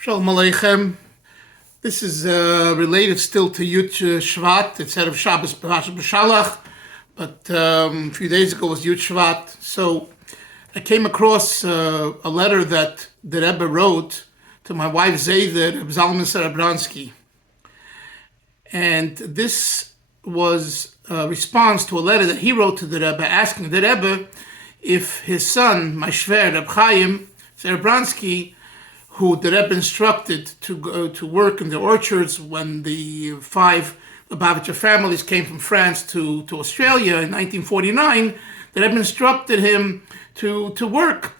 Shalom Aleichem. This is related still to Yud Shvat. It's out of Shabbos B'Shalach, but a few days ago was Yud Shvat. So I came across a letter that the Rebbe wrote to my wife Zayda, Reb Zalman Serebryanski. And this was a response to a letter that he wrote to the Rebbe, asking the Rebbe if his son, my shver, Reb Chaim Serebryanski, who the Rebbe instructed to go to work in the orchards when the 5 Lubavitcher families came from France to Australia in 1949, the Rebbe instructed him to work.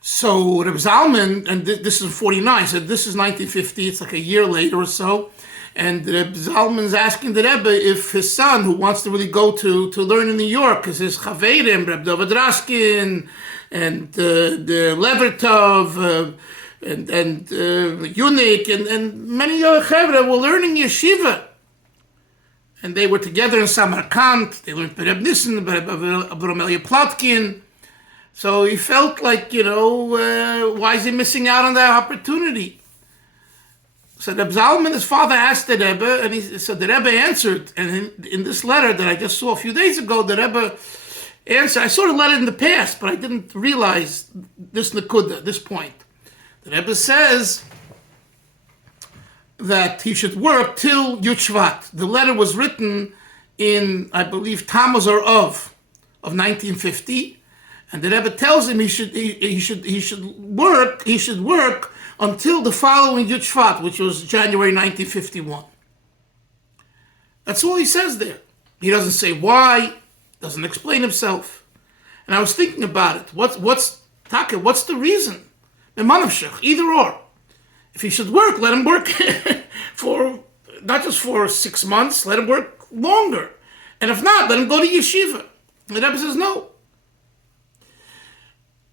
So Reb Zalman, and this is 49, so this is 1950, it's like a year later or so, and Reb Zalman's asking the Rebbe if his son, who wants to really go to learn in New York, because his Chaverim, Reb David Raskin, and the Levertov, and Yunik, and many other Chevra were learning yeshiva. And they were together in Samarkand. They learned Reb Nissen, Reb Avraham Plotkin. So he felt like, why is he missing out on that opportunity? So Reb Zalman, his father, asked the Rebbe, and the Rebbe answered. And in this letter that I just saw a few days ago, the Rebbe answer. I sort of let it in the past, but I didn't realize this nakuda, this point. The Rebbe says that he should work till Yud Shvat. The letter was written in, I believe, Tammuz or of 1950, and the Rebbe tells him he should work until the following Yud Shvat, which was January 1951. That's all he says there. He doesn't say why. Doesn't explain himself. And I was thinking about it. What's the reason? Either or. If he should work, let him work for not just for 6 months, let him work longer. And if not, let him go to yeshiva. And the Rebbe says no.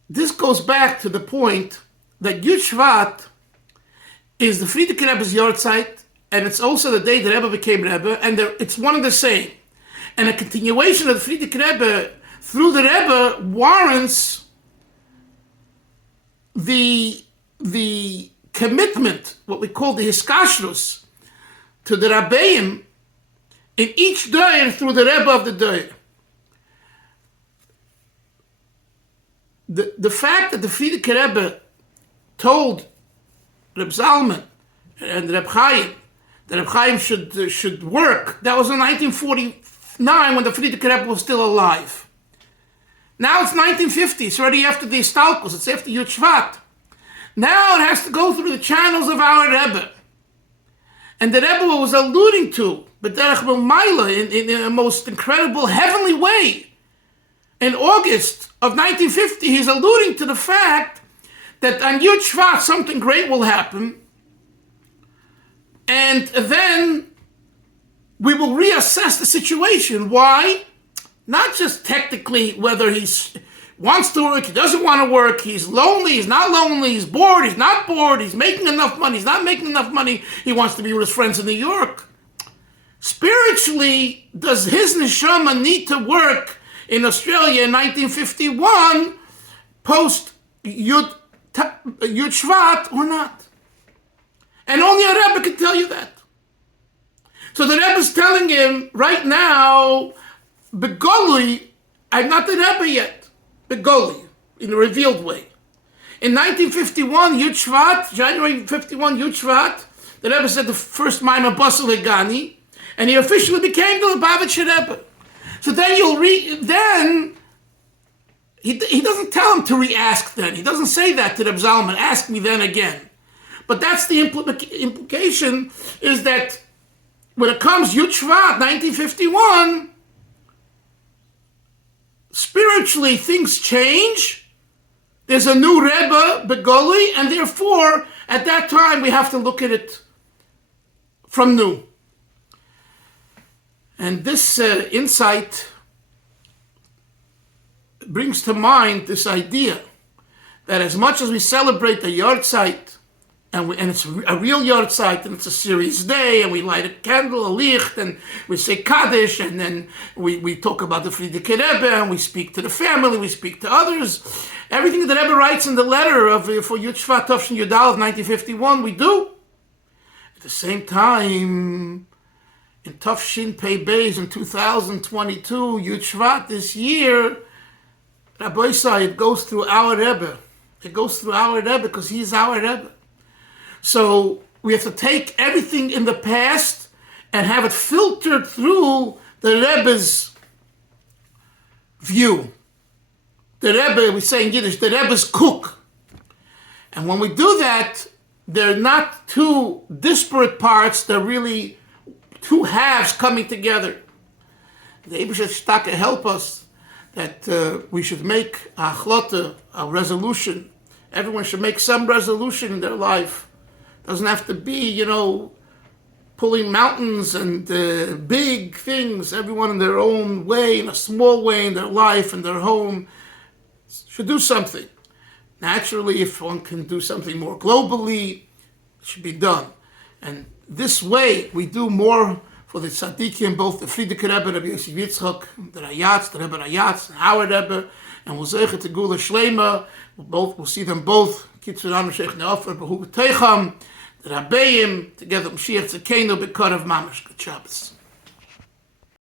This goes back to the point that Yud Shvat is the Frierdiker Rebbe's Yortzeit, and it's also the day the Rebbe became Rebbe, and it's one and the same. And a continuation of the Frierdiker Rebbe through the Rebbe warrants the commitment, what we call the hiskashrus, to the Rabbeim in each day through the Rebbe of the day. The fact that the Frierdiker Rebbe told Reb Zalman and Reb Chaim that Reb Chaim should work, that was in 1949 when the Frierdiker Rebbe was still alive. Now it's 1950. It's already after the Istalkus. It's after Yud Shvat. Now it has to go through the channels of our Rebbe. And the Rebbe was alluding to B'derech B'mayla in a most incredible heavenly way. In August of 1950, he's alluding to the fact that on Yud Shvat something great will happen. And then we will reassess the situation. Why? Not just technically whether he wants to work, he doesn't want to work, he's lonely, he's not lonely, he's bored, he's not bored, he's making enough money, he's not making enough money, he wants to be with his friends in New York. Spiritually, does his neshama need to work in Australia in 1951 post Yud Shvat or not? And only a Rebbe can tell you that. So the Rebbe is telling him right now, Begoli, I'm not the Rebbe yet. Begoli, in a revealed way. In 1951, Yud Shvat, January 51, Yud Shvat, the Rebbe said the first Maimon Basel Egani, and he officially became the Lubavitcher Rebbe. So then he doesn't tell him to re-ask then. He doesn't say that to Reb Zalman, ask me then again. But that's the implication, is that when it comes Yud Shvat, 1951, spiritually things change. There's a new Rebbe, Begoli, and therefore, at that time, we have to look at it from new. And this insight brings to mind this idea that as much as we celebrate the Yortzeit and it's a real yahrzeit, and it's a serious day, and we light a candle, a licht, and we say Kaddish, and then we talk about the Frierdiker Rebbe, and we speak to the family, we speak to others. Everything that Rebbe writes in the letter for Yud Shvat Tafshin Yud Aleph 1951, we do. At the same time, in Tafshin Pei Beis in 2022, Yud Shvat this year, Rabbi Isai, it goes through our Rebbe. It goes through our Rebbe because he's our Rebbe. So we have to take everything in the past and have it filtered through the Rebbe's view. The Rebbe, we say in Yiddish, the Rebbe's cook. And when we do that, they're not two disparate parts, they're really two halves coming together. The Eibusher Shtaka help us that we should make a achlota, a resolution. Everyone should make some resolution in their life. Doesn't have to be, pulling mountains and big things. Everyone in their own way, in a small way in their life and their home, should do something. Naturally, if one can do something more globally, it should be done. And this way, we do more for the tzaddikim, both the Frierdiker Rebbe, Rabbi Yosef Yitzchak, the Rayatz, the Rebbe Rayatz, and our Rebbe, and we'll zeich to Gula Shlema. We'll see them both. Kitzur Anu Sheikh Neofer, Behu B'Teicham, the Rabbeim, together Mashiach Tzekenu, B'Karav Mamash. Good Shabbos.